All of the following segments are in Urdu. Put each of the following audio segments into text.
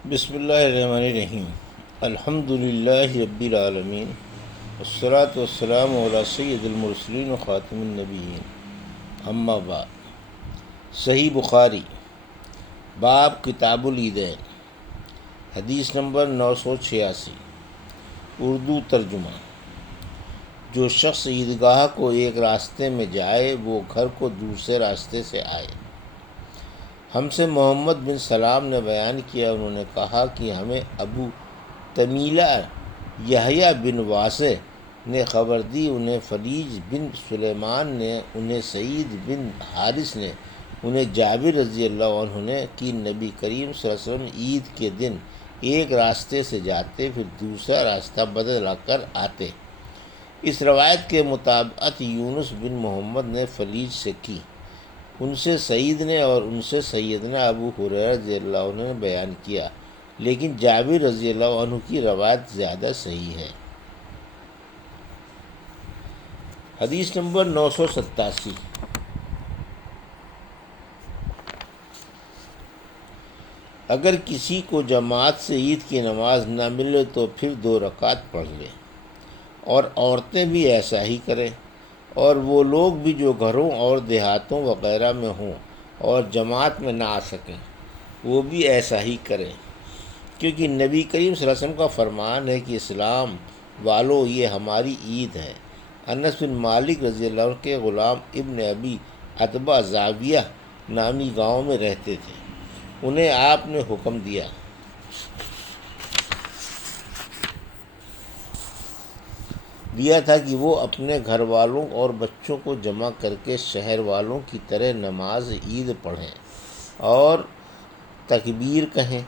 بسم اللہ الرحمن الرحیم۔ الحمد للہ رب العالمین، والصلاة والسلام علی سید المرسلین و خاتم النبیین، اما بعد۔ صحیح بخاری، باب کتاب العیدین، حدیث نمبر 986۔ اردو ترجمہ۔ جو شخص عیدگاہ کو ایک راستے میں جائے وہ گھر کو دوسرے راستے سے آئے۔ ہم سے محمد بن سلام نے بیان کیا، انہوں نے کہا کہ ہمیں ابو تمیلہ یحییٰ بن واضح نے خبر دی، انہیں فلیج بن سلیمان نے، انہیں سعید بن حارث نے، انہیں جابر رضی اللہ عنہ نے کہ نبی کریم صلی اللہ علیہ وسلم عید کے دن ایک راستے سے جاتے پھر دوسرا راستہ بدل کر آتے۔ اس روایت کے مطابقت یونس بن محمد نے فلیج سے کی، ان سے سعید نے اور ان سے سیدنا ابو ہریرہ رضی اللہ عنہ نے بیان کیا، لیکن جابر رضی اللہ عنہ کی روایت زیادہ صحیح ہے۔ حدیث نمبر 987۔ اگر کسی کو جماعت سے عید کی نماز نہ ملے تو پھر 2 رکعت پڑھ لے، اور عورتیں بھی ایسا ہی کریں، اور وہ لوگ بھی جو گھروں اور دیہاتوں وغیرہ میں ہوں اور جماعت میں نہ آ سکیں وہ بھی ایسا ہی کریں، کیونکہ نبی کریم صلی اللہ علیہ وسلم کا فرمان ہے کہ اسلام والو یہ ہماری عید ہے۔ انس بن مالک رضی اللہ عنہ کے غلام ابن ابی عتبہ زاویہ نامی گاؤں میں رہتے تھے، انہیں آپ نے حکم دیا تھا کہ وہ اپنے گھر والوں اور بچوں کو جمع کر کے شہر والوں کی طرح نماز عید پڑھیں اور تکبیر کہیں۔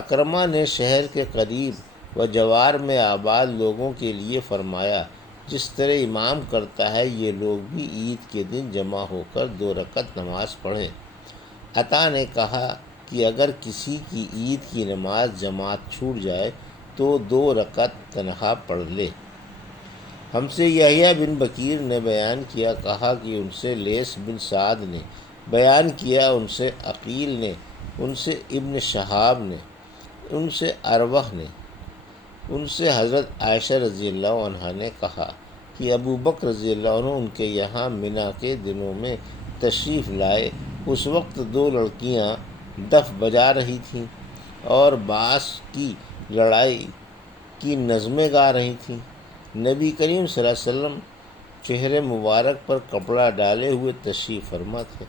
اکرمہ نے شہر کے قریب و جوار میں آباد لوگوں کے لیے فرمایا، جس طرح امام کرتا ہے یہ لوگ بھی عید کے دن جمع ہو کر 2 رکعت نماز پڑھیں۔ عطا نے کہا کہ اگر کسی کی عید کی نماز جماعت چھوٹ جائے تو 2 رکعت تنہا پڑھ لے۔ ہم سے یحییٰ بن بکیر نے بیان کیا، کہا کہ ان سے لیث بن سعد نے بیان کیا، ان سے عقیل نے، ان سے ابن شہاب نے، ان سے اروح نے، ان سے حضرت عائشہ رضی اللہ عنہا نے کہا کہ ابو بکر رضی اللہ عنہ ان کے یہاں منی کے دنوں میں تشریف لائے۔ اس وقت 2 لڑکیاں دف بجا رہی تھیں اور باس کی لڑائی کی نظمیں گا رہی تھیں۔ نبی کریم صلی اللہ علیہ وسلم چہرے مبارک پر کپڑا ڈالے ہوئے تشریف فرما تھے۔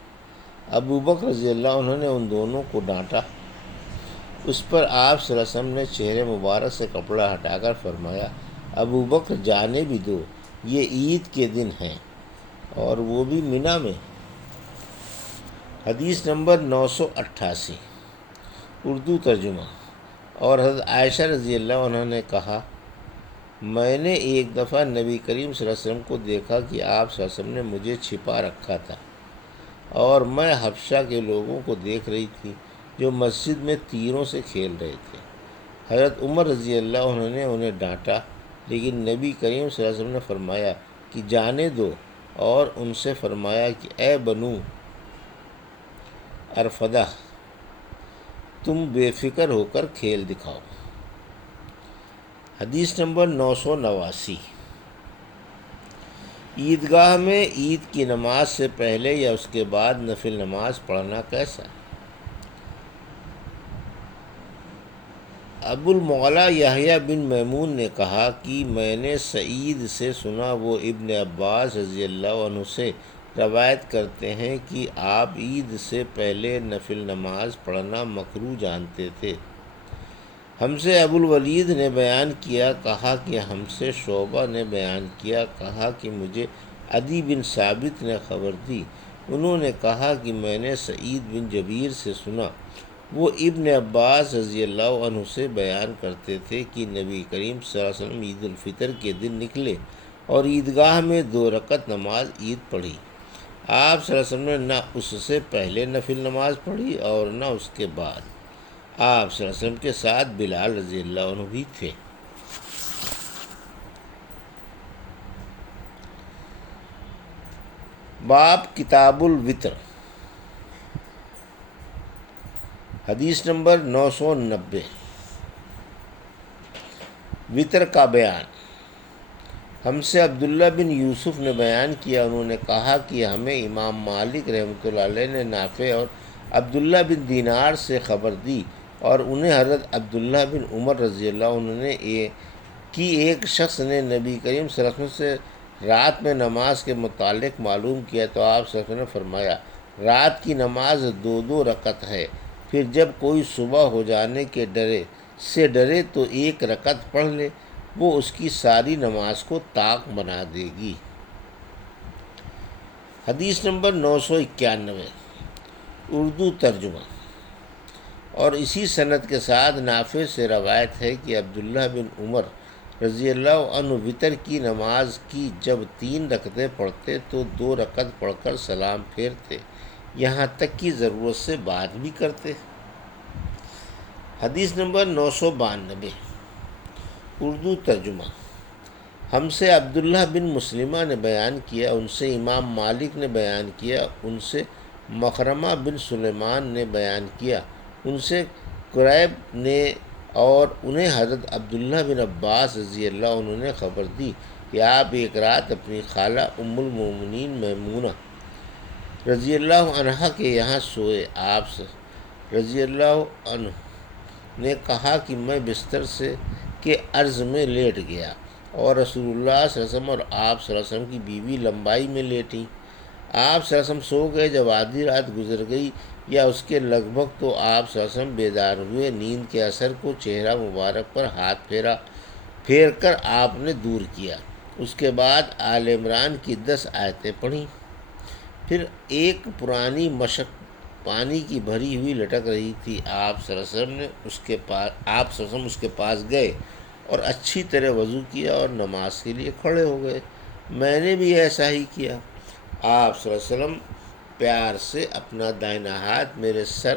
ابو بکر رضی اللہ عنہ نے ان دونوں کو ڈانٹا، اس پر آپ صلی اللہ علیہ وسلم نے چہرے مبارک سے کپڑا ہٹا کر فرمایا، ابو بکر جانے بھی دو، یہ عید کے دن ہیں اور وہ بھی منی میں۔ حدیث نمبر 988۔ اردو ترجمہ۔ اور حضرت عائشہ رضی اللہ عنہ نے کہا، میں نے ایک دفعہ نبی کریم صلی اللہ علیہ وسلم کو دیکھا کہ آپ صلی اللہ علیہ وسلم نے مجھے چھپا رکھا تھا اور میں حبشہ کے لوگوں کو دیکھ رہی تھی جو مسجد میں تیروں سے کھیل رہے تھے۔ حضرت عمر رضی اللہ عنہ نے انہیں ڈانٹا، لیکن نبی کریم صلی اللہ علیہ وسلم نے فرمایا کہ جانے دو، اور ان سے فرمایا کہ اے بنو ارفدہ، تم بے فکر ہو کر کھیل دکھاؤ۔ حدیث نمبر 989۔ عیدگاہ میں عید کی نماز سے پہلے یا اس کے بعد نفل نماز پڑھنا کیسا؟ ابو المعلیٰ یحییٰ بن میمون نے کہا کہ میں نے سعید سے سنا، وہ ابن عباس رضی اللہ عنہ سے روایت کرتے ہیں کہ آپ عید سے پہلے نفل نماز پڑھنا مکروہ جانتے تھے۔ ہم سے ابو الولید نے بیان کیا، کہا کہ ہم سے شعبہ نے بیان کیا، کہا کہ مجھے عدی بن ثابت نے خبر دی، انہوں نے کہا کہ میں نے سعید بن جبیر سے سنا، وہ ابن عباس رضی اللہ عنہ سے بیان کرتے تھے کہ نبی کریم صلی اللہ علیہ وسلم عید الفطر کے دن نکلے اور عیدگاہ میں 2 رکعت نماز عید پڑھی۔ آپ صلی اللہ علیہ وسلم نے نہ اس سے پہلے نفل نماز پڑھی اور نہ اس کے بعد۔ آپ صلی اللہ علیہ وسلم کے ساتھ بلال رضی اللہ عنہ بھی تھے۔ باب کتاب الوتر۔ حدیث نمبر 990، وطر کا بیان۔ ہم سے عبداللہ بن یوسف نے بیان کیا، انہوں نے کہا کہ ہمیں امام مالک رحمۃ اللہ علیہ نے نافع اور عبداللہ بن دینار سے خبر دی، اور انہیں حضرت عبداللہ بن عمر رضی اللہ عنہ نے کہ ایک شخص نے نبی کریم صلی اللہ علیہ وسلم سے رات میں نماز کے متعلق معلوم کیا، تو آپ صلی اللہ علیہ وسلم نے فرمایا رات کی نماز 2 رکعت ہے، پھر جب کوئی صبح ہو جانے کے ڈرے تو 1 رکعت پڑھ لے، وہ اس کی ساری نماز کو طاق بنا دے گی۔ حدیث نمبر 991، اردو ترجمہ۔ اور اسی سند کے ساتھ نافع سے روایت ہے کہ عبداللہ بن عمر رضی اللہ عنہ وطر کی نماز کی جب 3 رکعتیں پڑھتے تو 2 رکعت پڑھ کر سلام پھیرتے، یہاں تک کہ ضرورت سے بات بھی کرتے۔ حدیث نمبر 992، اردو ترجمہ۔ ہم سے عبداللہ بن مسلمہ نے بیان کیا، ان سے امام مالک نے بیان کیا، ان سے مخرمہ بن سلیمان نے بیان کیا، ان سے قریب نے، اور انہیں حضرت عبداللہ بن عباس رضی اللہ عنہ نے خبر دی کہ آپ ایک رات اپنی خالہ ام المومنین میمونہ رضی اللہ عنہا کے یہاں سوئے۔ آپ رضی اللہ عنہ نے کہا کہ میں بستر کے عرض میں لیٹ گیا، اور رسول اللہ صلی اللہ علیہ وسلم اور آپ صلی اللہ علیہ وسلم کی بیوی لمبائی میں لیٹیں۔ آپ صلی اللہ علیہ وسلم سو گئے، جب آدھی رات گزر گئی یا اس کے لگ بھگ تو آپ صلی اللہ علیہ وسلم بیدار ہوئے۔ نیند کے اثر کو چہرہ مبارک پر ہاتھ پھیر کر آپ نے دور کیا، اس کے بعد آل عمران کی 10 آیتیں پڑھیں، پھر ایک پرانی مشک پانی کی بھری ہوئی لٹک رہی تھی، آپ صلی اللہ علیہ وسلم اس کے پاس گئے اور اچھی طرح وضو کیا اور نماز کے لیے کھڑے ہو گئے۔ میں نے بھی ایسا ہی کیا۔ آپ صلی اللہ علیہ وسلم پیار سے اپنا دائنا ہاتھ میرے سر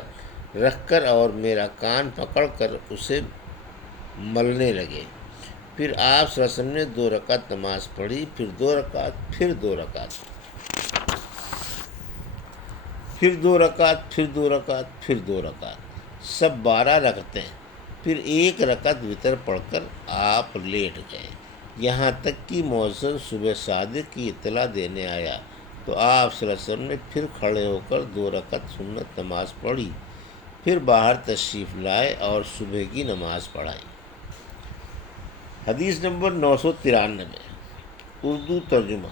رکھ کر اور میرا کان پکڑ کر اسے ملنے لگے، پھر آپ صلی اللہ علیہ وسلم نے 2 رکعت نماز پڑھی، پھر 2 رکعت، پھر 2 رکعت، پھر 2 رکعت، پھر 2 رکعت، پھر 2 رکعت، سب 12 رکعتیں، پھر 1 رکعت وطر پڑھ کر آپ لیٹ گئے، یہاں تک کہ مؤذن صبح صادق کی اطلاع دینے آیا، تو آپ صلی اللہ علیہ وسلم نے پھر کھڑے ہو کر 2 رکعت سنت نماز پڑھی، پھر باہر تشریف لائے اور صبح کی نماز پڑھائی۔ حدیث نمبر 993، اردو ترجمہ۔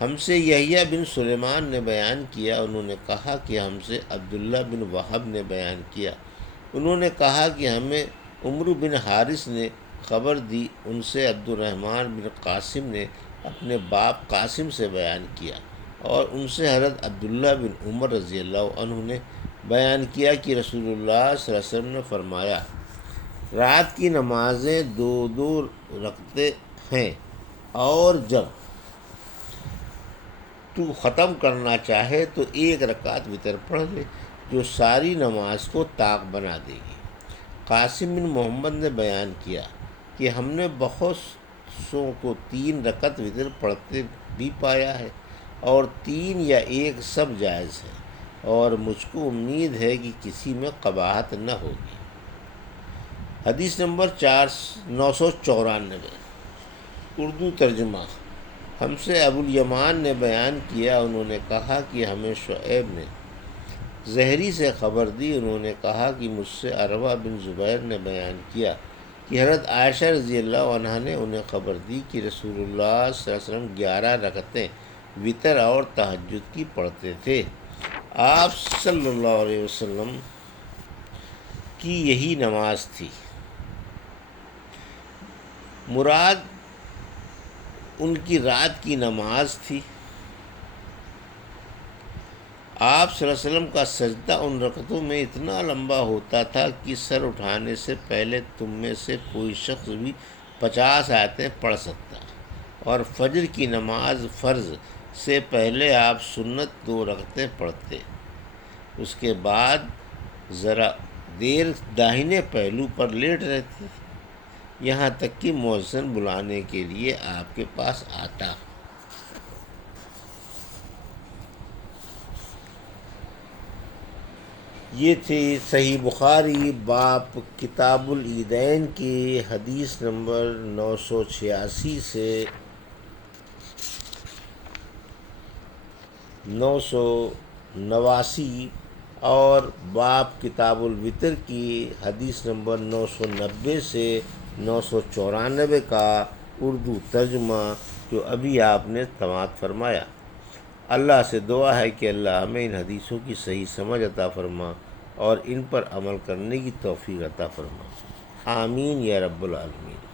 ہم سے یحییٰ بن سلیمان نے بیان کیا، انہوں نے کہا کہ ہم سے عبداللہ بن وہب نے بیان کیا، انہوں نے کہا کہ ہمیں عمرو بن حارث نے خبر دی، ان سے عبد الرحمن بن قاسم نے اپنے باپ قاسم سے بیان کیا، اور ان سے حضرت عبداللہ بن عمر رضی اللہ عنہ نے بیان کیا کہ رسول اللہ صلی اللہ علیہ وسلم نے فرمایا رات کی نمازیں 2 رکعتیں ہیں، اور جب تو ختم کرنا چاہے تو 1 رکعت وطر پڑھ لے، جو ساری نماز کو طاق بنا دے گی۔ قاسم بن محمد نے بیان کیا کہ ہم نے بہت سوں کو 3 رکعت وطر پڑھتے بھی پایا ہے، اور 3 یا 1 سب جائز ہے، اور مجھ کو امید ہے کہ کسی میں قباحت نہ ہوگی۔ حدیث نمبر 994، اردو ترجمہ۔ ہم سے ابو الیمان نے بیان کیا، انہوں نے کہا کہ ہمیں شعیب نے زہری سے خبر دی، انہوں نے کہا کہ مجھ سے عروہ بن زبیر نے بیان کیا کہ حضرت عائشہ رضی اللہ عنہا نے انہیں خبر دی کہ رسول اللہ صلی اللہ علیہ وسلم 11 رکعتیں وطر اور تہجد کی پڑھتے تھے۔ آپ صلی اللہ علیہ وسلم کی یہی نماز تھی، مراد ان کی رات کی نماز تھی۔ آپ صلی اللہ علیہ وسلم کا سجدہ ان رکعتوں میں اتنا لمبا ہوتا تھا کہ سر اٹھانے سے پہلے تم میں سے کوئی شخص بھی 50 آیتیں پڑھ سکتا، اور فجر کی نماز فرض سے پہلے آپ سنت 2 رکعتیں پڑھتے، اس کے بعد ذرا دیر داہنے پہلو پر لیٹ رہتے، یہاں تک کہ مؤذن بلانے کے لیے آپ کے پاس آتا۔ یہ تھی صحیح بخاری باب کتاب العیدین کی حدیث نمبر 986 سے 989 اور باب کتاب الوتر کی حدیث نمبر 990 سے 994 کا اردو ترجمہ جو ابھی آپ نے سماعت فرمایا۔ اللہ سے دعا ہے کہ اللہ ہمیں ان حدیثوں کی صحیح سمجھ عطا فرما اور ان پر عمل کرنے کی توفیق عطا فرما، آمین یا رب العالمین۔